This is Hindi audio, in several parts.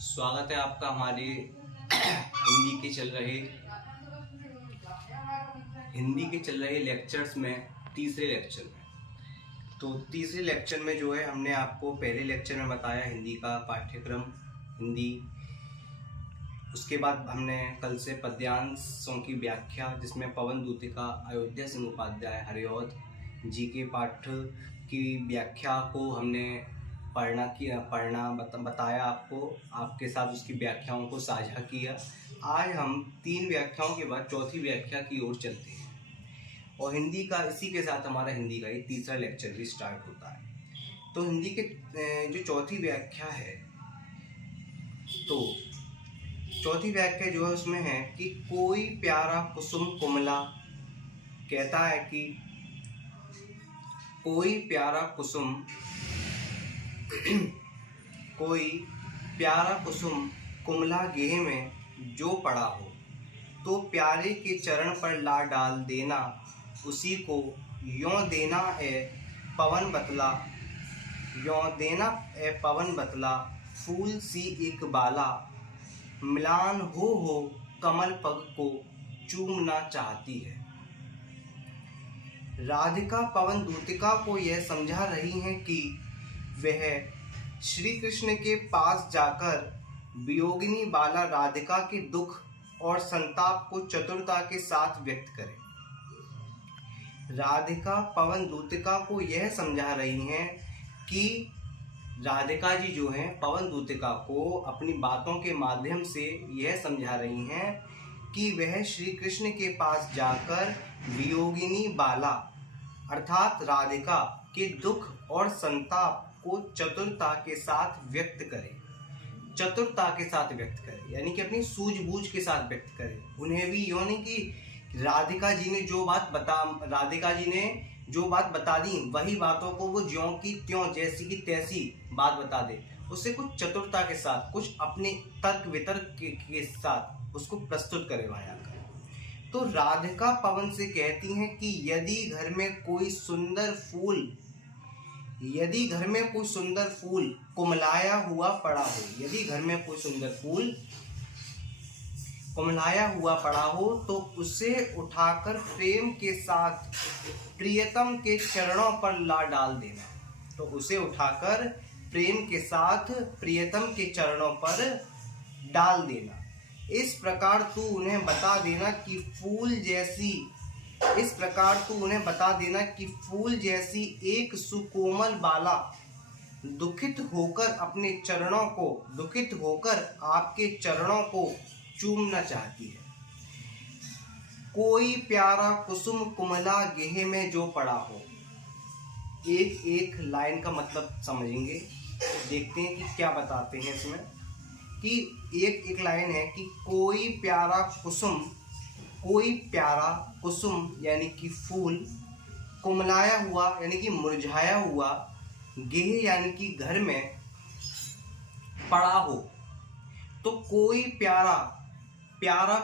स्वागत है आपका हमारे हिंदी के चल रहे लेक्चर्स में तीसरे लेक्चर में। तो तीसरे लेक्चर में जो है हमने आपको पहले लेक्चर में बताया हिंदी का पाठ्यक्रम हिंदी। उसके बाद हमने कल से पद्यांशों की व्याख्या, जिसमें पवन दूतिका, अयोध्या सिंह उपाध्याय, हरिऔध जी के पाठ की व्याख्या को हमने बताया आपके साथ उसकी व्याख्याओं को साझा किया। आज हम 3 व्याख्याओं के बाद चौथी व्याख्या की ओर चलते हैं और हिंदी का इसी के साथ हमारा हिंदी का ये तीसरा लेक्चर भी स्टार्ट होता है। तो हिंदी के जो चौथी व्याख्या है, तो चौथी व्याख्या जो है उसमें है कि कोई प्यारा कुसुम कुमला, कहता है कि कोई प्यारा कुसुम कुमला गेह में जो पड़ा हो, तो प्यारे के चरण पर ला डाल देना उसी को, यों देना ए पवन बतला, फूल सी एक बाला, मिलान हो कमल पग को चूमना चाहती है। राधिका पवन दूतिका को यह समझा रही हैं कि वह श्री कृष्ण के पास जाकर वियोगिनी बाला राधिका के दुख और संताप को चतुरता के साथ व्यक्त करे। राधिका पवन दूतिका को यह समझा रही हैं कि राधिका जी जो हैं पवन दूतिका को अपनी बातों के माध्यम से यह समझा रही हैं कि वह श्री कृष्ण के पास जाकर वियोगिनी बाला अर्थात राधिका के दुख और संताप को चतुरता के साथ व्यक्त करे। यानी कि अपनी सूझबूझ के साथ व्यक्त करे। उन्हें भी यूँ नहीं कि राधिका जी ने जो बात बता दी वही बातों को वो ज्यों की त्यों जैसी की तैसी बात बता दे। उससे कुछ चतुरता के साथ, कुछ अपने तर्क वितर्क के साथ उसको प्रस्तुत करे वहाँ आकर। तो राधिका पवन से कहती हैं कि यदि घर में कोई सुंदर फूल कुमलाया हुआ पड़ा हो तो उसे उठाकर प्रेम के साथ प्रियतम के चरणों पर ला डाल देना। इस प्रकार तू उन्हें बता देना कि फूल जैसी एक सुकोमल बाला दुखित होकर आपके चरणों को चूमना चाहती है। कोई प्यारा कुसुम कुमला गेह में जो पड़ा हो। एक लाइन का मतलब समझेंगे, देखते हैं कि क्या बताते हैं इसमें। कि एक लाइन है कि कोई प्यारा कुसुम यानी कि फूल, कुमलाया हुआ यानी कि मुरझाया हुआ, गेह यानी कि घर में पड़ा हो। तो कोई प्यारा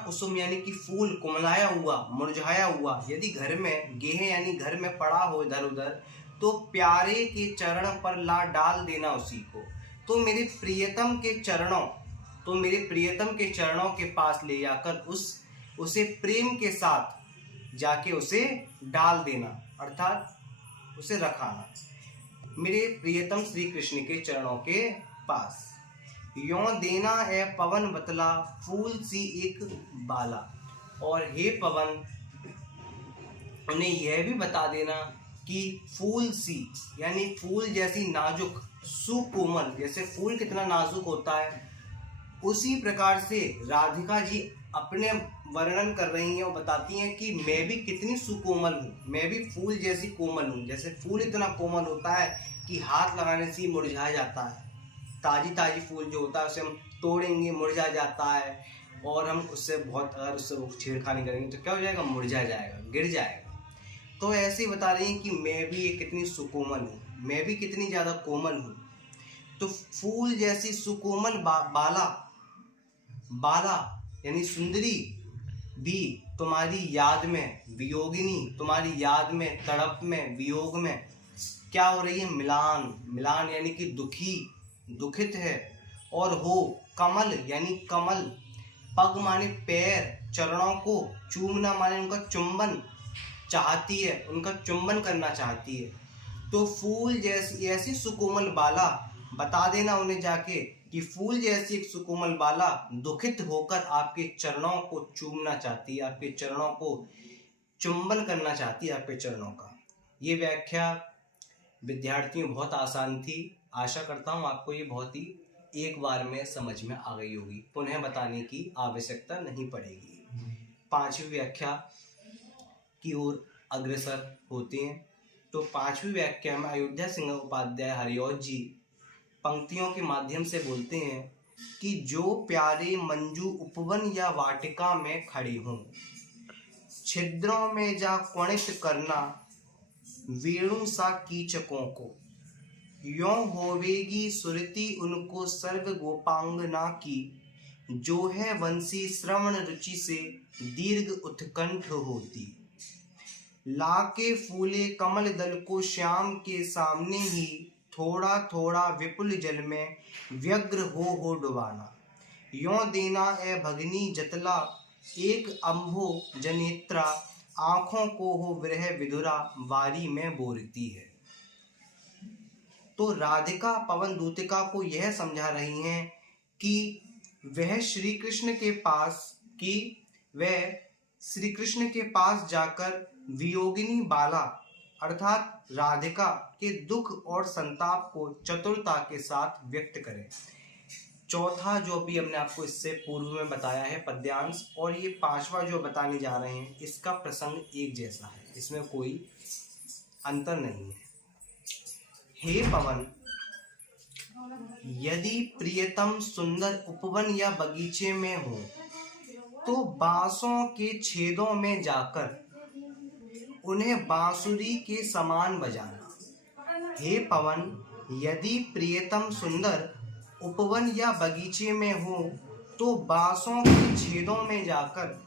कुसुम यानी कि फूल कुमलाया हुआ मुरझाया हुआ यदि घर में, गेह यानी घर में पड़ा हो इधर उधर, तो प्यारे के चरण पर ला डाल देना उसी को। तो मेरे प्रियतम के चरणों के पास ले जाकर उसे प्रेम के साथ जाके उसे डाल देना, अर्थात उसे रखाना मेरे प्रियतम श्री कृष्ण के चरणों के पास। यों देना है पवन बतला, फूल सी एक बाला। और हे पवन, उन्हें यह भी बता देना कि फूल सी यानी फूल जैसी नाजुक, सुकोमल, जैसे फूल कितना नाजुक होता है उसी प्रकार से राधिका जी अपने वर्णन कर रही हैं और बताती हैं कि मैं भी कितनी सुकोमल हूँ, मैं भी फूल जैसी कोमल हूँ। जैसे फूल इतना कोमल होता है कि हाथ लगाने से ही मुरझा जाता है। ताजी फूल जो होता है उसे हम तोड़ेंगे मुरझा जाता है, और हम उससे अगर छेड़खानी करेंगे तो क्या हो जाएगा, मुरझा जाएगा, गिर जाएगा। तो ऐसे ही बता रही हैं कि मैं भी ये कितनी सुकोमल हूँ, मैं भी कितनी ज़्यादा कोमल हूँ। तो फूल जैसी सुकोमल बाला यानी सुंदरी भी तुम्हारी याद में, वियोगिनी तुम्हारी याद में, तड़प में, वियोग में क्या हो रही है, मिलान यानी कि दुखित है, और हो कमल यानी कमल, पग माने पैर, चरणों को, चूमना माने उनका चुंबन चाहती है, उनका चुंबन करना चाहती है। तो फूल जैसी ऐसी सुकोमल बाला, बता देना उन्हें जाके कि फूल जैसी एक सुकोमल बाला दुखित होकर आपके चरणों को चूमना चाहती है, आपके चरणों को चुंबन करना चाहती है, आपके चरणों का। ये व्याख्या विद्यार्थियों बहुत आसान थी। आशा करता हूँ आपको ये बहुत ही एक बार में समझ में आ गई होगी, पुनः बताने की आवश्यकता नहीं पड़ेगी। पांचवी व्याख्या की ओर अग्रसर होते हैं। तो पांचवी व्याख्या में अयोध्या सिंह उपाध्याय हरिऔध जी पंक्तियों के माध्यम से बोलते हैं कि जो प्यारे मंजू उपवन या वाटिका में खड़े हों, छिद्रों में जा क्वणित करना वेणु सा कीचकों को, यों होवेगी सुरति उनको सर्व गोपांगना की, जो है वंशी श्रवण रुचि से दीर्घ उत्कंठ होती। लाके फूले कमल दल को श्याम के सामने ही, थोड़ा थोड़ा विपुल जल में व्यग्र हो डुबाना। यों देना ए भगनी जतला एक अम्भो जनेत्रा, आँखों को हो विरह विधुरा वारी में बोरती है। तो राधिका पवन दूतिका को यह समझा रही हैं कि वह श्री कृष्ण के पास जाकर वियोगिनी बाला अर्थात राधिका के दुख और संताप को चतुरता के साथ व्यक्त करें। चौथा जो भी हमने आपको इससे पूर्व में बताया है पद्यांश, और ये पांचवा जो बताने जा रहे हैं, इसका प्रसंग एक जैसा है, इसमें कोई अंतर नहीं है। हे पवन, यदि प्रियतम सुंदर उपवन या बगीचे में हो, तो बांसों के छेदों में जाकर उन्हें बांसुरी के समान बजाना। हे पवन, यदि प्रियतम सुंदर उपवन या बगीचे में हो, तो बांसों के छेदों में जाकर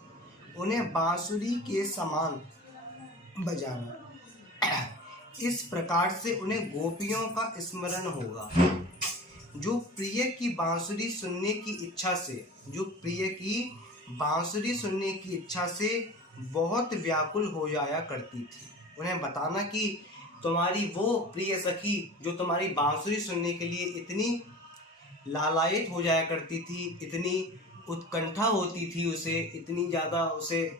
उन्हें बांसुरी के समान बजाना। इस प्रकार से उन्हें गोपियों का स्मरण होगा, जो प्रिय की बांसुरी सुनने की इच्छा से बहुत व्याकुल हो जाया करती थी। उन्हें बताना कि तुम्हारी वो प्रिय सखी जो तुम्हारी बांसुरी सुनने के लिए इतनी लालायित हो जाया करती थी, इतनी उत्कंठा होती थी उसे, इतनी ज़्यादा उसे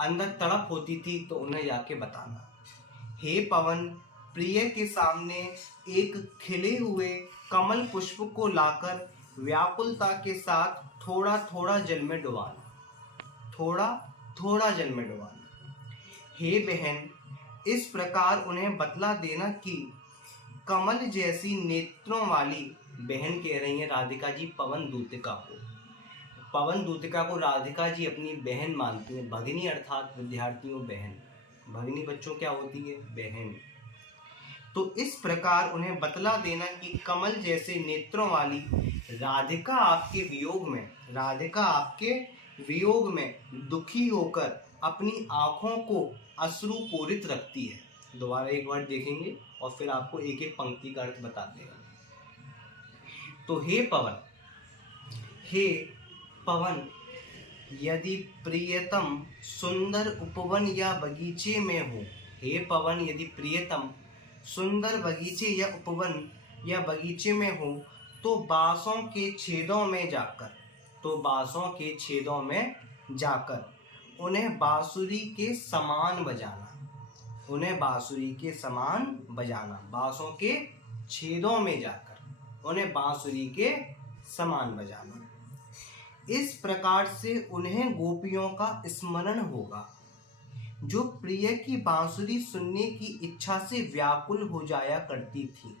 अंदर तड़प होती थी, तो उन्हें जाके बताना। हे पवन, प्रिय के सामने एक खिले हुए कमल पुष्प को लाकर व्याकुलता के साथ थोड़ा थोड़ा जल में डुबाना। हे बहन, इस प्रकार उन्हें बतला देना कि कमल जैसी नेत्रों वाली, बहन कह रही है राधिका जी पवन दूतिका को राधिका जी अपनी बहन मानती हैं। भगिनी अर्थात विद्यार्थियों बहन, भगिनी बच्चों क्या होती है? बहन। तो इस प्रकार उन्हें बतला देना कि कमल जैसे नेत्रों वाली राधिका आपके वियोग में दुखी होकर अपनी आंखों को अश्रु पूरित रखती है। दोबारा एक बार देखेंगे और फिर आपको एक एक पंक्ति का अर्थ बताते हैं। तो हे पवन, यदि प्रियतम सुंदर उपवन या बगीचे में हो, हे पवन, यदि प्रियतम सुंदर बगीचे या उपवन या बगीचे में हो, तो बांसों के छेदों में जाकर उन्हें बांसुरी के समान बजाना। बांसों के छेदों में जाकर उन्हें बांसुरी के समान बजाना। इस प्रकार से उन्हें गोपियों का स्मरण होगा, जो प्रिय की बांसुरी सुनने की इच्छा से व्याकुल हो जाया करती थी।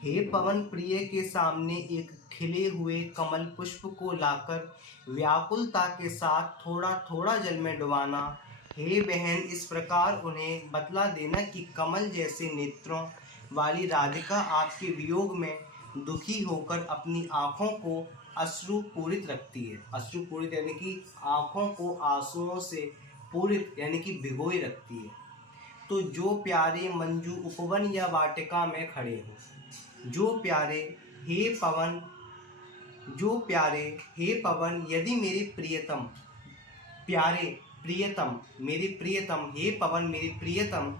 हे पवन, प्रिय के सामने एक खिले हुए कमल पुष्प को लाकर व्याकुलता के साथ थोड़ा थोड़ा जल में डुबाना। हे बहन, इस प्रकार उन्हें बतला देना कि कमल जैसे नेत्रों वाली राधिका आपके वियोग में दुखी होकर अपनी आँखों को अश्रु पूरित रखती है। अश्रु पूरित यानी कि आँखों को आंसुओं से पूरित यानी कि भिगोए रखती है। तो जो प्यारे मंजू उपवन या वाटिका में खड़े हो, जो प्यारे, हे पवन, जो प्यारे हे पवन यदि मेरे प्रियतम, प्यारे प्रियतम मेरे प्रियतम, हे पवन मेरे प्रियतम,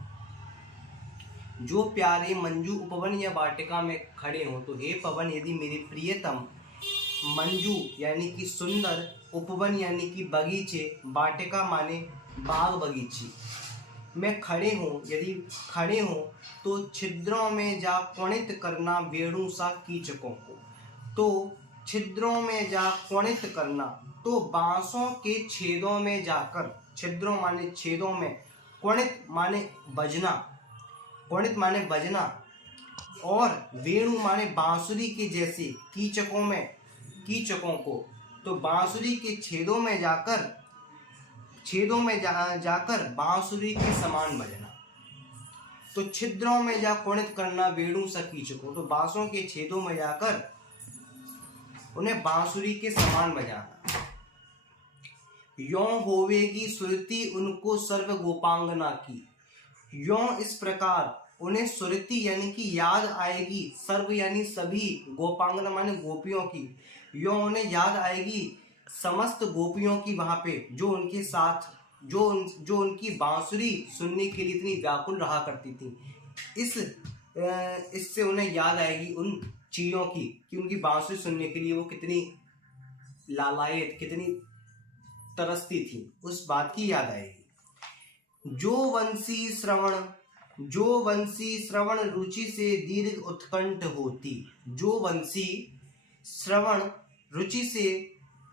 जो प्यारे मंजू उपवन या वाटिका में खड़े हों। तो हे पवन यदि मेरे प्रियतम, मंजू यानी कि सुंदर, उपवन यानी कि बगीचे, वाटिका माने बाग बगीचे में खड़े हों, यदि खड़े हों तो छिद्रों में जा क्वणित करना वेणु सा कीचकों को। तो छिद्रों में जा क्वणित करना, तो बांसों के छेदों में जाकर, छिद्रों माने छेदों में, क्वणित माने बजना, क्वणित माने बजना, और वेणु माने बांसुरी के जैसे, कीचकों में, कीचकों को। तो बांसुरी के छेदों में जाकर, छेदों में जाकर बांसुरी के समान बजना। तो छिद्रों में जा क्वणित करना वेणु सा कीचकों, तो बांसों के छेदों में जाकर उन्हें बांसुरी के समान बजाना। यों होवेगी सुरती उनको सर्व गोपांगना की, यों इस प्रकार उन्हें सुरती यानी कि याद आएगी, सर्व यानी सभी, गोपांगना माने गोपियों की, यों उन्हें याद आएगी समस्त गोपियों की, वहां पे जो उनके साथ, जो उनकी बांसुरी सुनने के लिए इतनी व्याकुल रहा करती थी। इससे उन्हें याद आएगी उन चीजों की कि उनकी बांसुरी सुनने के लिए वो कितनी लालायित, कितनी तरसती थी, उस बात की याद आएगी। जो वंशी श्रवण रुचि से दीर्घ उत्कंठ होती, जो वंशी श्रवण रुचि से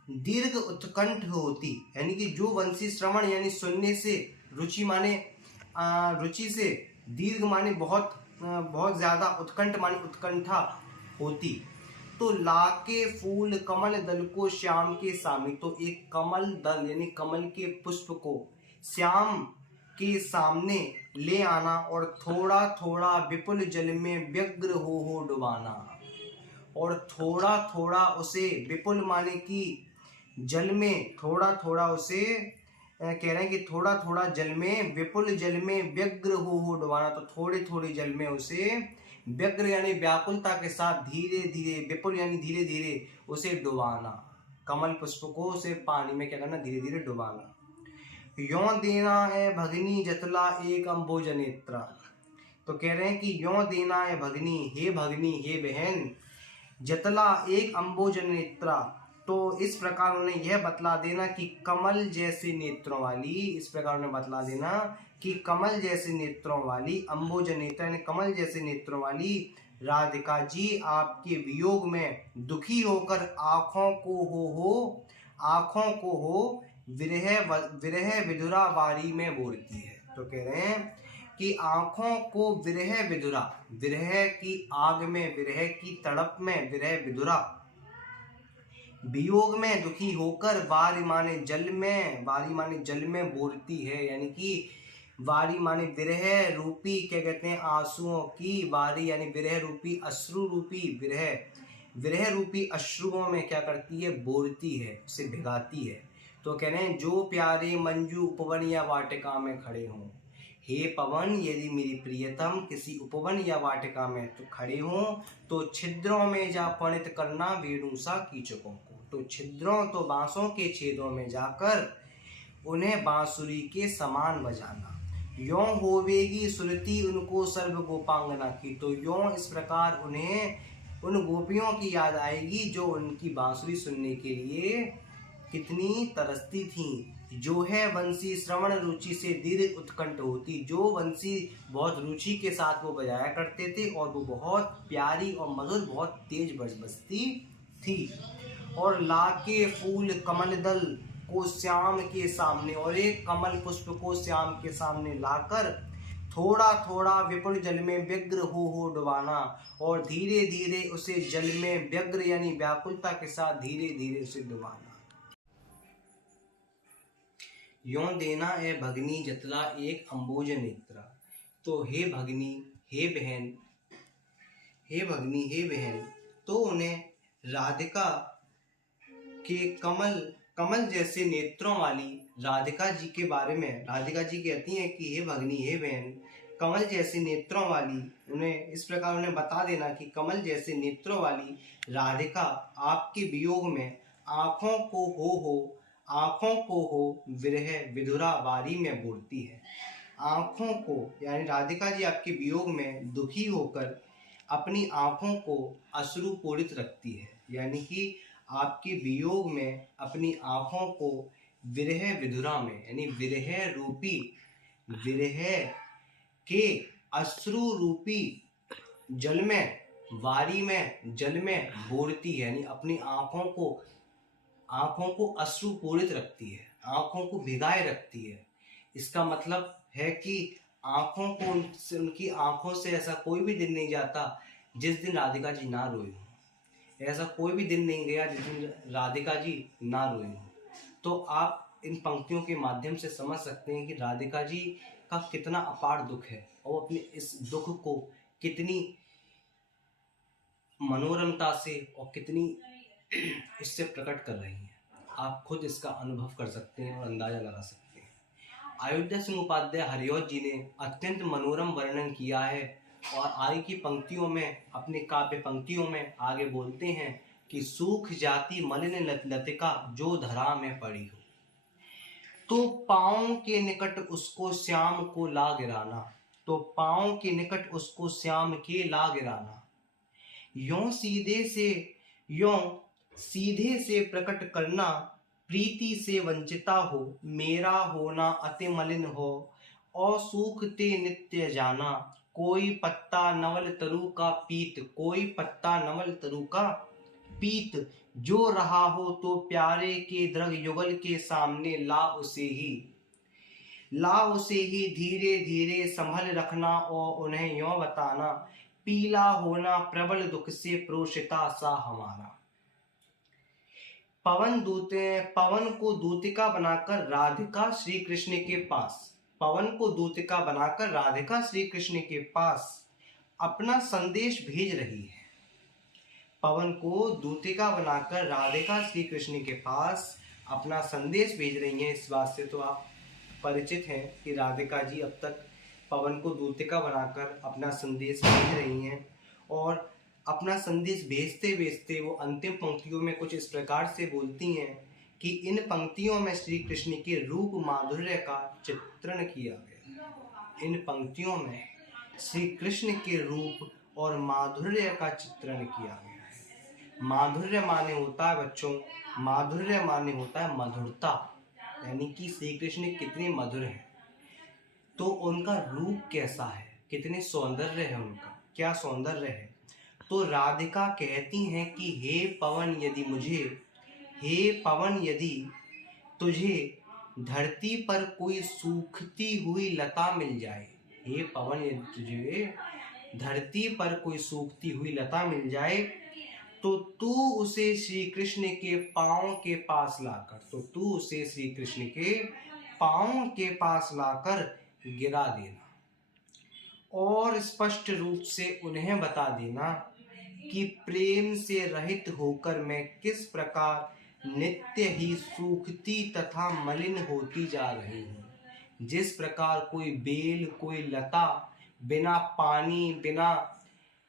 दीर्घ उत्कंठ होती, यानी कि जो वंशी श्रवण यानी सुनने से, रुचि माने रुचि से, दीर्घ माने बहुत बहुत ज्यादा, उत्कंठ माने उत्कंठा होती। तो लाके फूल कमल दल को श्याम के सामने, तो एक कमल दल यानी कमल के पुष्प को श्याम के सामने ले आना, और थोड़ा थोड़ा विपुल जल में व्यग्र हो डुबाना, और थोड़ा थोड़ा उसे, विपुल माने कि जल में, थोड़ा थोड़ा उसे कह रहे हैं कि थोड़ा थोड़ा जल में, विपुल जल में व्यग्र हो डुबाना, तो थोड़े थोड़े जल में उसे, व्यग्र यानी व्याकुलता के साथ, धीरे धीरे, विपुल यानी धीरे धीरे उसे डुबाना, कमल पुष्प को उसे पानी में क्या करना, धीरे धीरे डुबाना। यों देना है भगनी जतला एक अम्बोज नेत्रा, तो कह रहे हैं कि यों देना है भगनी, हे भगनी, हे बहन, जतला एक अम्बोज नेत्रा, तो इस प्रकार उन्हें यह बतला देना कि कमल जैसे नेत्रों वाली, इस प्रकार उन्हें बतला देना कि कमल जैसे नेत्रों वाली, अम्बोज नेत्र यानी कमल जैसे नेत्रों वाली राधिका जी आपके वियोग में दुखी होकर आँखों को हो विरह विधुरा वारी में बोलती है। तो कह रहे हैं कि आँखों को विरह विधुरा, विरह की आग में, विरह की तड़प में, विरह विधुरा, वियोग में दुखी होकर, वारी माने जल में, वारी माने जल में बोलती है, यानी कि वारी माने विरह रूपी, क्या कहते हैं, आंसुओं की, वारी यानी विरह रूपी, अश्रु रूपी, विरह रूपी अश्रुओं में क्या करती है, बोलती है, उसे भिगाती है। तो कह रहे हैं जो प्यारे मंजू उपवन या वाटिका में खड़े हों, हे पवन यदि मेरी प्रियतम किसी उपवन या वाटिका में तो खड़े हों, तो छिद्रों में जा पणित करना वेणु सा कीचकों को, तो छिद्रों तो बांसों के छेदों में जाकर उन्हें बांसुरी के समान बजाना। यों होवेगी सुरती उनको सर्व गोपांगना की, तो यों इस प्रकार उन्हें उन गोपियों की याद आएगी जो उनकी बांसुरी सुनने के लिए कितनी तरसती थीं। जो है वंशी श्रवण रुचि से दीर्घ उत्कंठ होती, जो वंशी बहुत रुचि के साथ वो बजाया करते थे, और वो बहुत प्यारी और मधुर, बहुत तेज बजती थी। और लाके फूल कमल दल को श्याम के सामने, और एक कमल पुष्प को श्याम के सामने लाकर थोड़ा थोड़ा विपुल जल में व्यग्र हो डुबाना, और धीरे धीरे उसे जल में व्यग्र यानी व्याकुलता के साथ धीरे धीरे उसे डुबाना। यों देना है भगनी जतला एक अम्बोज नेत्रा, तो हे भगनी, हे बहन, हे भगनी, हे बहन, तो उन्हें राधिका के कमल जैसे नेत्रों वाली राधिका जी के बारे में, राधिका जी कहती हैं कि हे भगनी, हे बहन, कमल जैसे नेत्रों वाली, उन्हें इस प्रकार उन्हें बता देना कि कमल जैसे नेत्रों वाली राधिका आपके वियोग में आँखों को हो विरह विधुरा बारी में बोलती है। आँखों को यानी राधिका जी आपके वियोग में दुखी होकर अपनी आँखों को अश्रुपूरित रखती है, यानी कि आपके वियोग में अपनी आँखों को विरह विधुरा में यानी विरह के अश्रु रूपी जल में, वारी में, जल में बोलती है, यानी अपनी आँखों को अश्रुपूरित रखती है, आँखों को भिगाए रखती है। इसका मतलब है कि उनकी आँखों से ऐसा कोई भी दिन नहीं जाता जिस दिन राधिका जी ना रोई हो। ऐसा कोई भी दिन नहीं गया जिस दिन राधिका जी ना रोई हो। तो आप इन पंक्तियों के माध्यम से समझ सकते हैं कि राधिका जी का कितना अपार दुख है और अपने इस दुख को कितनी मनोरमता से और कितनी इससे प्रकट कर रही हैं। आप खुद इसका अनुभव कर सकते हैं और अंदाजा लगा सकते हैं। अयोध्या सिंह उपाध्याय हरिऔध जी ने अत्यंत मनोरम वर्णन किया है और आगे की पंक्तियों में, अपने काव्य पंक्तियों में आगे बोलते हैं कि सूख जाती मलिन लतिका जो धरा में पड़ी हो, तो पाँव के निकट उसको श्याम को ला गिराना, तो पाँव के निकट उसको श्याम के ला गिराना। यों सीधे से प्रकट करना, प्रीति से वंचिता हो, मेरा होना अति मलिन हो, और सूखते नित्य जाना, कोई पत्ता नवल तरु का पीत, कोई पत्ता नवल तरु का पीत, जो रहा हो तो प्यारे के द्रग युगल के सामने ला उसे ही धीरे धीरे संभल रखना, और उन्हें यों बताना, पीला होना प्रबल दुख से प्रोषिता सा हमारा। पवन को दूतिका बनाकर राधिका श्री कृष्ण के पास अपना संदेश भेज रही है। पवन को दूतिका बनाकर राधिका श्री कृष्ण के पास अपना संदेश भेज रही हैं। इस बात से तो आप परिचित हैं कि राधिका जी अब तक पवन को दूतिका बनाकर अपना संदेश भेज रही हैं, और अपना संदेश भेजते भेजते वो अंतिम पंक्तियों में कुछ इस प्रकार से बोलती हैं कि इन पंक्तियों में श्री कृष्ण के रूप माधुर्य का चित्रण किया गया। इन पंक्तियों में श्री कृष्ण के रूप और माधुर्य का चित्रण किया गया है। माधुर्य माने होता है बच्चों, माधुर्य माने होता है मधुरता, यानी कि श्री कृष्ण कितने मधुर हैं, तो उनका रूप कैसा है, कितने सौंदर्य है, उनका क्या सौंदर्य है। तो राधिका कहती हैं कि हे पवन यदि तुझे धरती पर कोई सूखती हुई लता मिल जाए, हे पवन यदि तुझे धरती पर कोई सूखती हुई लता मिल जाए, तो तू उसे श्री कृष्ण के पाँव के पास लाकर गिरा देना, और स्पष्ट रूप से उन्हें बता देना कि प्रेम से रहित होकर मैं किस प्रकार नित्य ही सूखती तथा मलिन होती जा रही हूँ। जिस प्रकार कोई बेल, कोई लता बिना पानी, बिना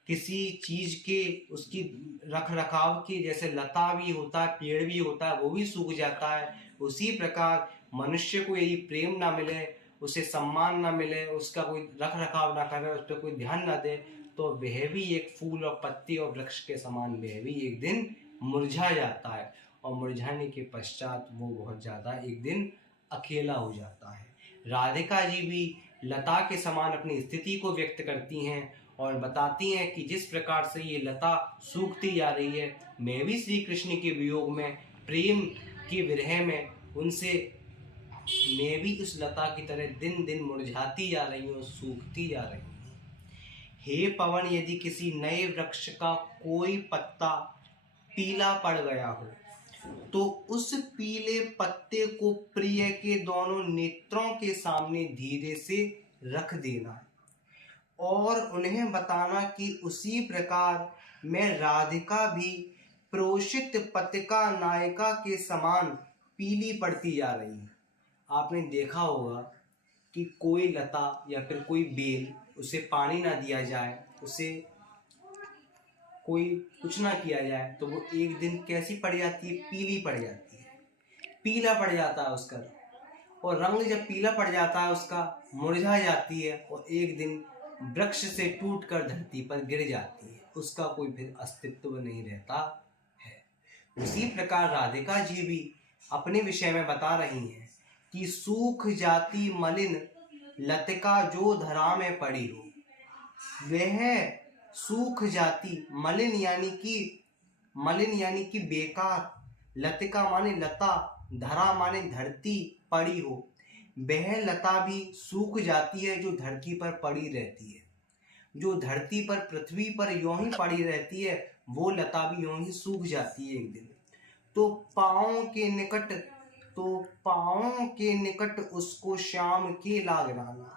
किसी चीज के, उसकी रख रखाव के, जैसे लता भी होता है, पेड़ भी होता है, वो भी सूख जाता है, उसी प्रकार मनुष्य को यदि प्रेम ना मिले, उसे सम्मान ना मिले, उसका कोई रख रखाव ना करे, उस पर कोई ध्यान ना दे, तो वह भी एक फूल और पत्ती और वृक्ष के समान वह भी एक दिन मुरझा जाता है, और मुरझाने के पश्चात वो बहुत ज़्यादा एक दिन अकेला हो जाता है। राधिका जी भी लता के समान अपनी स्थिति को व्यक्त करती हैं और बताती हैं कि जिस प्रकार से ये लता सूखती जा रही है, मैं भी श्री कृष्ण के वियोग में, प्रेम के विरह में उनसे मैं भी उस लता की तरह दिन दिन मुरझाती जा रही हूँ, सूखती जा रही हूँ। हे पवन यदि किसी नए वृक्ष का कोई पत्ता पीला पड़ गया हो, तो उस पीले पत्ते को प्रिय के दोनों नेत्रों के सामने धीरे से रख देना, और उन्हें बताना कि उसी प्रकार मैं राधिका भी प्रोषित पतिका नायिका के समान पीली पड़ती जा रही हूँ। आपने देखा होगा कि कोई लता या फिर कोई बेल उसे पानी ना दिया जाए, उसे कोई कुछ ना किया जाए, तो वो एक दिन कैसी पड़ जाती है, पीली पड़ जाती है, पीला पड़ जाता है उसका। और रंग जब पीला पड़ जाता है उसका, मुरझा जाती है और एक दिन वृक्ष से टूटकर धरती पर गिर जाती है, उसका कोई फिर अस्तित्व नहीं रहता है। उसी प्रकार राधिका जी भी अपने विषय में बता रही हैं कि सूख जाती मलिन लतिका जो धरा में पड़ी हो। वह सूख जाती, मलिन यानी कि बेकार, लतिका माने लता, धरा माने धरती, पड़ी हो। वह लता भी सूख जाती है जो धरती पर पड़ी रहती है। जो धरती पर, पृथ्वी पर यूं ही पड़ी रहती है, वो लता भी यूं ही सूख जाती है एक दिन। तो पाँव के निकट उसको श्याम के लाग राना।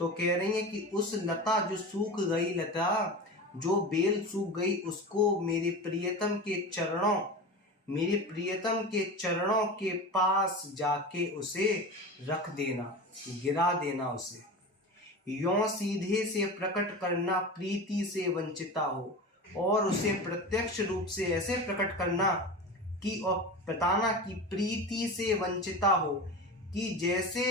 तो कह रही है कि उस लता, जो सूख गई लता, जो बेल सूख गई, उसको मेरे प्रियतम के चरणों के पास जाके उसे रख देना, गिरा देना उसे। यों सीधे से प्रकट करना प्रीति से वंचिता हो, और उसे प्रत्यक्ष रूप से ऐसे प्रकट करना कि, और बताना कि प्रीति से वंचिता हो, कि जैसे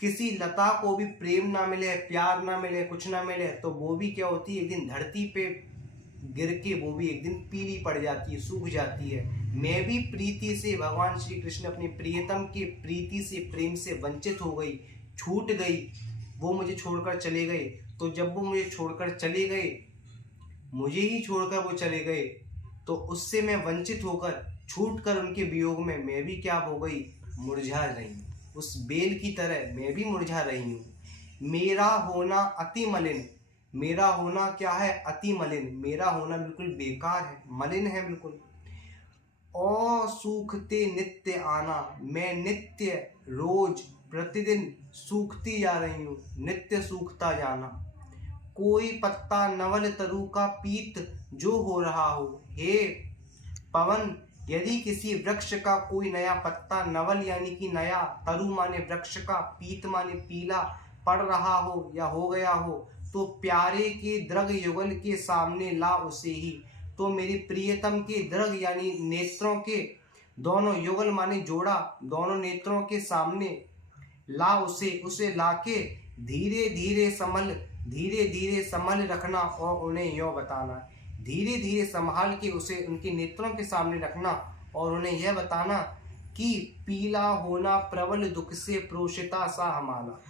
किसी लता को भी प्रेम ना मिले, प्यार ना मिले, कुछ ना मिले, तो वो भी क्या होती है, एक दिन धरती पे गिर के वो भी एक दिन पीली पड़ जाती है, सूख जाती है। मैं भी प्रीति से, भगवान श्री कृष्ण अपने प्रियतम के प्रीति से, प्रेम से वंचित हो गई, छूट गई, वो मुझे छोड़कर चले गए। तो जब वो मुझे छोड़कर चले गए, मुझे ही छोड़कर वो चले गए, तो उससे मैं वंचित होकर, छूट कर उनके वियोग में मैं भी क्या हो गई, मुरझा रही हूँ। उस बेल की तरह मैं भी मुरझा रही हूँ। मेरा होना अति मलिन, मेरा होना क्या है, अति मलिन, मेरा होना बिल्कुल बेकार है, मलिन है बिल्कुल। और सूखते नित्य आना, मैं नित्य, रोज, प्रतिदिन सूखती जा रही हूँ, नित्य सूखता जाना। कोई पत्ता नवल तरु का पीत जो हो रहा हो। हे पवन, यदि किसी वृक्ष का कोई नया पत्ता, नवल यानी कि नया, तरु माने वृक्ष का, पीत माने पीला, पड़ रहा हो या हो गया हो, तो प्यारे के दृग युगल के सामने ला उसे ही। तो मेरी प्रियतम के दृग यानी नेत्रों के दोनों, युगल माने जोड़ा, दोनों नेत्रों के सामने ला उसे लाके धीरे धीरे संभल रखना, और उन्हें यों बताना, धीरे धीरे संभाल के उसे उनके नेत्रों के सामने रखना, और उन्हें यह बताना कि पीला होना प्रबल दुख से प्रोषिता सा हमारा।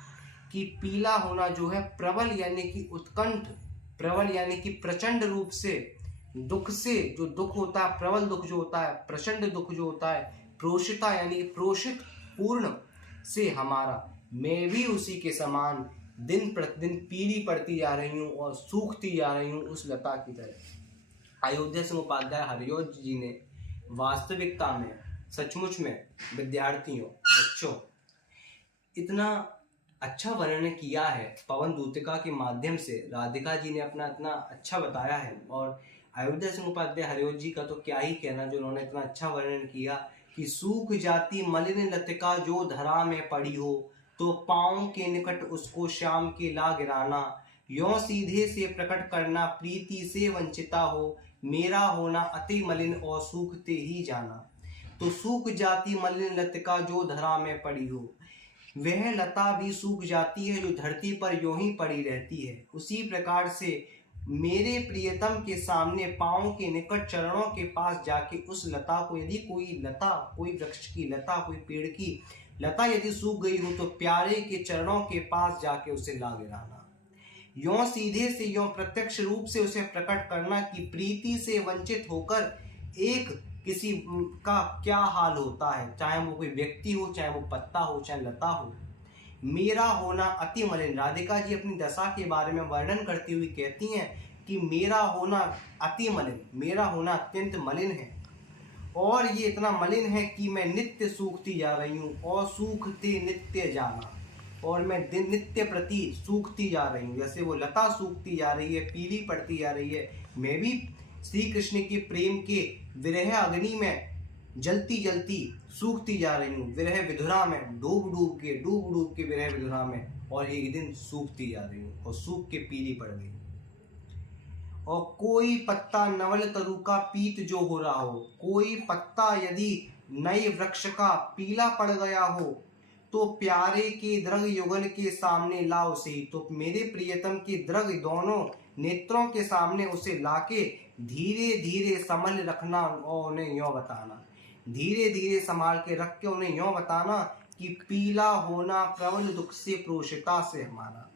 कि पीला होना जो है, प्रबल यानी कि उत्कंठ, प्रबल यानी कि प्रचंड रूप से, दुख से, जो दुख होता है, प्रबल दुख जो होता है, प्रचंड दुख जो होता है, प्रोषिता यानी प्रोषित, पूर्ण से हमारा, मैं भी उसी के समान दिन प्रतिदिन पीली पड़ती जा रही हूँ और सूखती जा रही हूँ उस लता की तरह। अयोध्या सिंह उपाध्याय हरियोज जी ने वास्तविकता में, सचमुच में विद्यार्थियों, बच्चों, इतना अच्छा वर्णन किया है पवन दूतिका के माध्यम से। राधिका जी ने अपना इतना अच्छा बताया है, और अयोध्या सिंह उपाध्याय हरियोज जी का तो क्या ही कहना, जो उन्होंने इतना अच्छा वर्णन किया कि सूख जाती मलिन लतिका जो धरा में पड़ी हो, तो पाँव के निकट उसको श्याम के ला गिराना। यों सीधे से प्रकट करना प्रीति से वंचिता हो, मेरा होना अति मलिन और सूखते ही जाना। तो सूख जाती मलिन लतिका जो धरा में पड़ी हो, वह लता भी सूख जाती है जो धरती पर यूं ही पड़ी रहती है। उसी प्रकार से मेरे प्रियतम के सामने, पाँव के निकट, चरणों के पास जाके उस लता को, यदि कोई लता, कोई वृक्ष की लता, कोई पेड़ की लता यदि सूख गई हो, तो प्यारे के चरणों के पास जाके उसे ला गिराना। यों सीधे से, यों प्रत्यक्ष रूप से उसे प्रकट करना कि प्रीति से वंचित होकर एक किसी का क्या हाल होता है, चाहे वो कोई व्यक्ति हो, चाहे वो पत्ता हो, चाहे लता हो। मेरा होना अति मलिन, राधिका जी अपनी दशा के बारे में वर्णन करती हुई कहती हैं कि मेरा होना अति मलिन, मेरा होना अत्यंत मलिन है, और ये इतना मलिन है कि मैं नित्य सूखती जा रही हूँ, और सूखते नित्य जाना, और मैं दिन नित्य प्रति सूखती जा रही हूँ। जैसे वो लता सूखती जा रही है, पीली पड़ती जा रही है, मैं भी श्री कृष्ण के प्रेम के विरह अग्नि में जलती जलती सूखती जा रही हूँ, विरह विधुरा में डूब डूब के विरह विधुरा में, और एक दिन सूखती जा रही हूँ और सूख के पीली पड़ गई। और कोई पत्ता नवल तरु का पीत जो हो रहा हो, कोई पत्ता यदि नए वृक्ष का पीला पड़ गया हो, तो प्यारे के दृग युगल के सामने ला उसे। तो मेरे प्रियतम के दृग दोनों नेत्रों के सामने उसे लाके धीरे धीरे संभल रखना और उन्हें यों बताना, धीरे धीरे संभाल के रख के उन्हें यों बताना कि पीला होना प्रबल दुख से प्रोषिता से हमारा,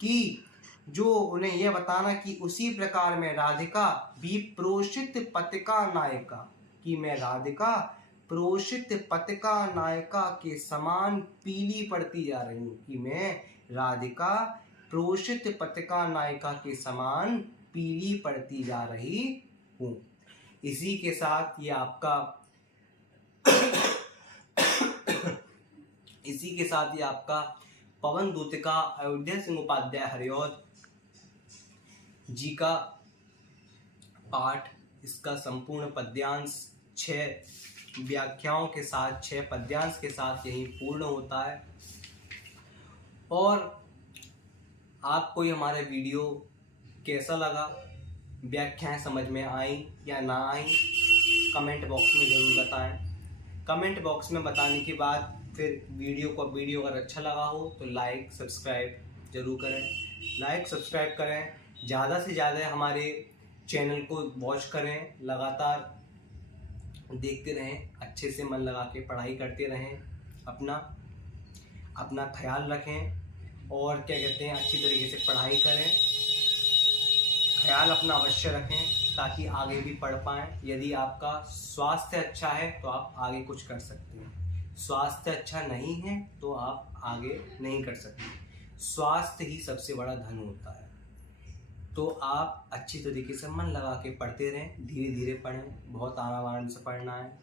कि जो उन्हें यह बताना कि उसी प्रकार मैं राधिका भी प्रोषित पतिका नायिका, कि मैं राधिका प्रोषित पतिका नायिका के समान पीली पड़ती जा रही हूँ, कि मैं राधिका प्रोषित पतिका नायिका के समान पीली पड़ती जा रही हूँ। इसी के साथ ये आपका इसी के साथ ये आपका पवन दूतिका अयोध्या सिंह उपाध्याय हरिऔध जी का पाठ, इसका संपूर्ण पद्यांश 6 व्याख्याओं के साथ, 6 पद्यांश के साथ यही पूर्ण होता है। और आपको ये हमारे वीडियो कैसा लगा, व्याख्याएं समझ में आई या ना आई, कमेंट बॉक्स में ज़रूर बताएं। कमेंट बॉक्स में बताने के बाद फिर वीडियो अगर अच्छा लगा हो तो लाइक सब्सक्राइब जरूर करें, लाइक सब्सक्राइब करें, ज़्यादा से ज़्यादा हमारे चैनल को वॉच करें, लगातार देखते रहें, अच्छे से मन लगा के पढ़ाई करते रहें, अपना ख्याल रखें और क्या कहते हैं अच्छी तरीके से पढ़ाई करें, ख्याल अपना अवश्य रखें ताकि आगे भी पढ़ पाएँ। यदि आपका स्वास्थ्य अच्छा है तो आप आगे कुछ कर सकते हैं, स्वास्थ्य अच्छा नहीं है तो आप आगे नहीं कर सकते। स्वास्थ्य ही सबसे बड़ा धन होता है। तो आप अच्छी तरीके से मन लगा के पढ़ते रहें, धीरे धीरे पढ़ें, बहुत आराम से पढ़ना है।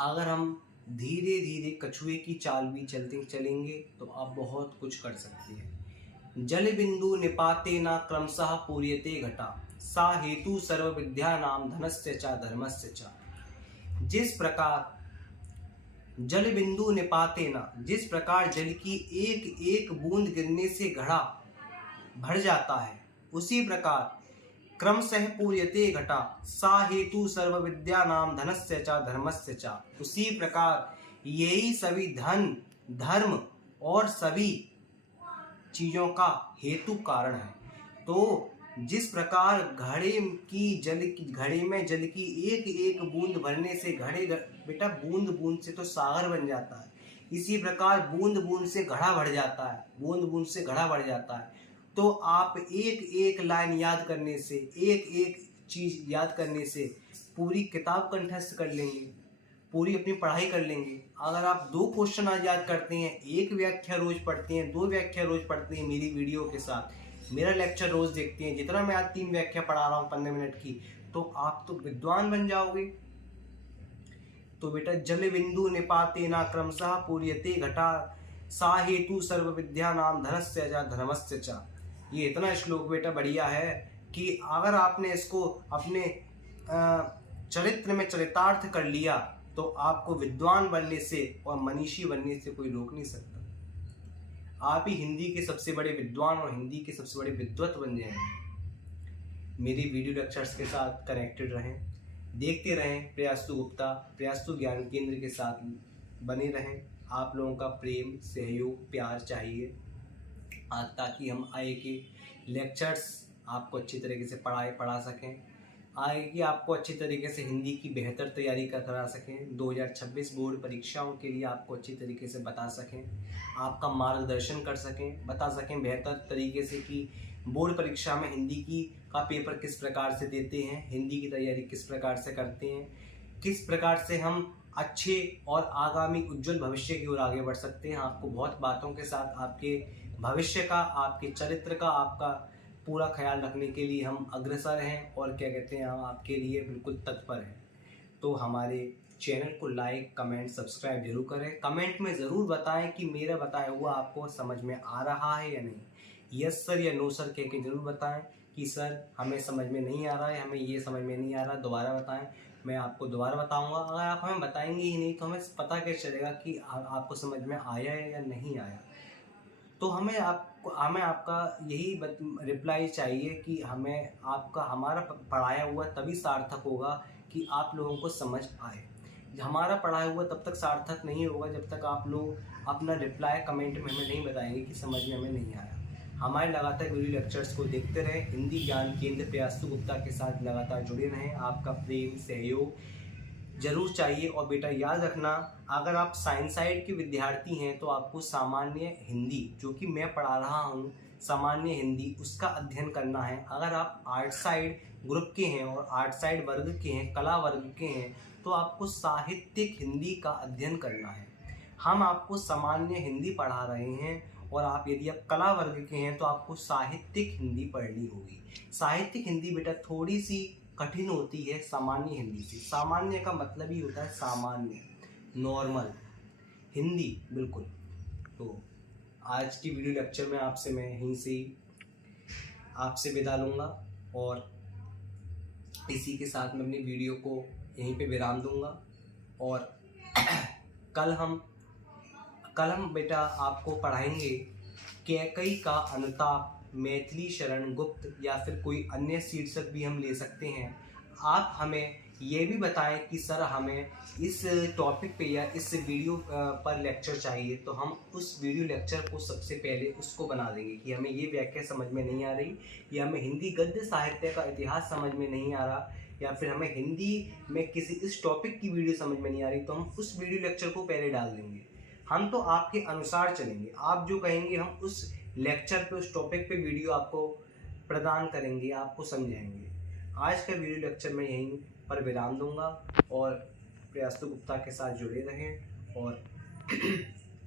अगर हम धीरे धीरे कछुए की चाल भी चलेंगे तो आप बहुत कुछ कर सकते हैं। जल बिंदु निपाते ना क्रमशः पूर्यते घटा, सा हेतु सर्व विद्या नाम धनस्य च धर्मस्य च। जिस प्रकार जल बिंदु निपाते ना, जिस प्रकार जल की एक एक बूंद गिरने से घड़ा भर जाता है, उसी प्रकार क्रमशः पूर्यते घटा, सा हेतु सर्व विद्या नाम धनस्य च धर्मस्य च। उसी प्रकार यही सभी धन धर्म और सभी चीज़ों का हेतु कारण है। तो जिस प्रकार घड़े में जल की एक एक बूंद भरने से बेटा बूंद बूंद से तो सागर बन जाता है, इसी प्रकार बूंद बूंद से घड़ा भर जाता है, बूंद बूंद से घड़ा भर जाता है। तो आप एक एक लाइन याद करने से, एक एक चीज़ याद करने से पूरी किताब कंठस्थ कर लेंगे, पूरी अपनी पढ़ाई कर लेंगे। अगर आप 2 क्वेश्चन आज याद करते हैं, 1 व्याख्या रोज पढ़ते हैं, 2 व्याख्या रोज पढ़ते हैं मेरी वीडियो के साथ, मेरा लेक्चर रोज देखते हैं, जितना मैं आज 3 व्याख्या पढ़ा रहा हूँ 15 मिनट की, तो आप तो विद्वान बन जाओगे। तो बेटा जल बिंदु निपाते ना क्रमशः पूर्यते घटा, सा हेतु सर्व विद्या नाम धनस्य च धर्मस्य च। ये इतना श्लोक बेटा बढ़िया है कि अगर आपने इसको अपने चरित्र में चरितार्थ कर लिया तो आपको विद्वान बनने से और मनीषी बनने से कोई रोक नहीं सकता। आप ही हिंदी के सबसे बड़े विद्वान और हिंदी के सबसे बड़े विद्वत बन जाएंगे। मेरी वीडियो लेक्चर्स के साथ कनेक्टेड रहें, देखते रहें, प्रयास्तु गुप्ता प्रयास्तु ज्ञान केंद्र के साथ बने रहें। आप लोगों का प्रेम सहयोग प्यार चाहिए ताकि हम आगे के लेक्चर्स आपको अच्छी तरीके से पढ़ा सकें, आगे की आपको अच्छी तरीके से हिंदी की बेहतर तैयारी करा सकें, 2026 बोर्ड परीक्षाओं के लिए आपको अच्छी तरीके से बता सकें, आपका मार्गदर्शन कर सकें, बता सकें बेहतर तरीके से कि बोर्ड परीक्षा में हिंदी की का पेपर किस प्रकार से देते हैं, हिंदी की तैयारी किस प्रकार से करते हैं, किस प्रकार से हम अच्छे और आगामी उज्जवल भविष्य की ओर आगे बढ़ सकते हैं। आपको बहुत बातों के साथ आपके भविष्य का, आपके चरित्र का, आपका पूरा ख्याल रखने के लिए हम अग्रसर हैं और क्या कहते हैं हम आपके लिए बिल्कुल तत्पर हैं। तो हमारे चैनल को लाइक कमेंट सब्सक्राइब जरूर करें। कमेंट में ज़रूर बताएं कि मेरा बताया हुआ आपको समझ में आ रहा है या नहीं। यस सर या नो सर कह के ज़रूर बताएं कि सर हमें समझ में नहीं आ रहा है, हमें ये समझ में नहीं आ रहा, दोबारा बताएं। मैं आपको दोबारा बताऊंगा। अगर आप हमें बताएंगे ही नहीं तो हमें पता कैसे चलेगा कि आपको समझ में आया है या नहीं आया। तो हमें आपका यही रिप्लाई चाहिए कि हमारा पढ़ाया हुआ तभी सार्थक होगा कि आप लोगों को समझ आए। हमारा पढ़ाया हुआ तब तक सार्थक नहीं होगा जब तक आप लोग अपना रिप्लाई कमेंट में हमें नहीं बताएंगे कि समझ में हमें नहीं आया। हमारे लगातार वीडियो लेक्चर्स को देखते रहें। हिंदी ज्ञान केंद्र प्रयासु गुप्ता के साथ लगातार जुड़े रहें। आपका प्रेम सहयोग जरूर चाहिए। और बेटा याद रखना, अगर आप साइंस साइड के विद्यार्थी हैं तो आपको सामान्य हिंदी, जो कि मैं पढ़ा रहा हूँ, सामान्य हिंदी उसका अध्ययन करना है। अगर आप आर्ट साइड ग्रुप के हैं और आर्ट साइड वर्ग के हैं, कला वर्ग के हैं, तो आपको साहित्यिक हिंदी का अध्ययन करना है। हम आपको सामान्य हिंदी पढ़ा रहे हैं और यदि आप कला वर्ग के हैं तो आपको साहित्यिक हिंदी पढ़नी होगी। साहित्यिक हिंदी बेटा थोड़ी सी कठिन होती है सामान्य हिंदी से। सामान्य का मतलब ही होता है सामान्य, नॉर्मल हिंदी, बिल्कुल। तो आज की वीडियो लेक्चर में मैं यहीं से आपसे विदा लूँगा और इसी के साथ मैं अपनी वीडियो को यहीं पे विराम दूंगा। और कल हम बेटा आपको पढ़ाएंगे कैकई का अनुताप, मैथिली शरण गुप्त, या फिर कोई अन्य शीर्षक भी हम ले सकते हैं। आप हमें ये भी बताएं कि सर हमें इस टॉपिक पे या इस वीडियो पर लेक्चर चाहिए, तो हम उस वीडियो लेक्चर को सबसे पहले उसको बना देंगे कि हमें ये व्याख्या समझ में नहीं आ रही, या हमें हिंदी गद्य साहित्य का इतिहास समझ में नहीं आ रहा, या फिर हमें हिंदी में किसी इस टॉपिक की वीडियो समझ में नहीं आ रही, तो हम उस वीडियो लेक्चर को पहले डाल देंगे। हम तो आपके अनुसार चलेंगे, आप जो कहेंगे हम उस लेक्चर पे, उस टॉपिक पे वीडियो आपको प्रदान करेंगे, आपको समझाएंगे। आज का वीडियो लेक्चर मैं यहीं पर विराम दूंगा और प्रयासु गुप्ता के साथ जुड़े रहें। और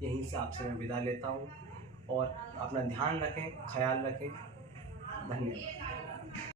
यहीं से आपसे मैं विदा लेता हूं और अपना ध्यान रखें, ख्याल रखें। धन्यवाद।